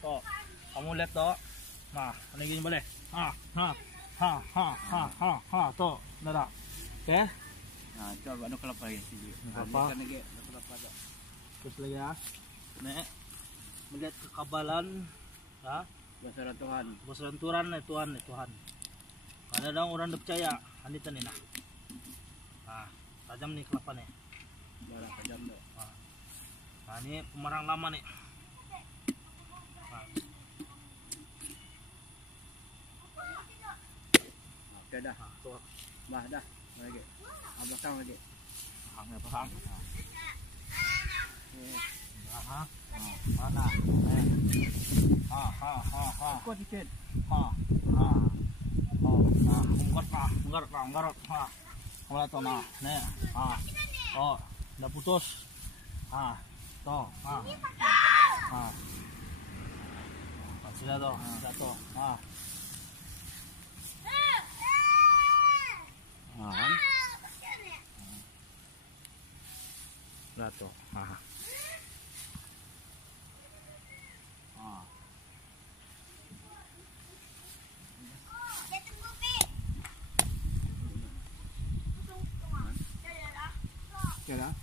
To. Kamu lihat to. Nah, ini gini boleh. To. Nada. Oke. Nah, coba ano kelapa ya sih. Kelapa. Terus lagi ya. Nek. Melihat kekabalan, ya. Besaran Tuhan. Besaran Tuhan, Tuhan. Karena ada orang percaya, anitan ini. Nah, tajam nih kelapa nih. Barang tajam deh. Nah, ini pemarang lama nih. Nah. Oke dah. Nah, tuh. Bah dah. Lagi. Abang lagi. Hangnya pasang. Mana? Kuat dikit. Menggarap. Kalau tuh nah, nih. Oh, udah putus. Tuh. Sudah tuh, jatuh. Sudah tuh. Oke dah.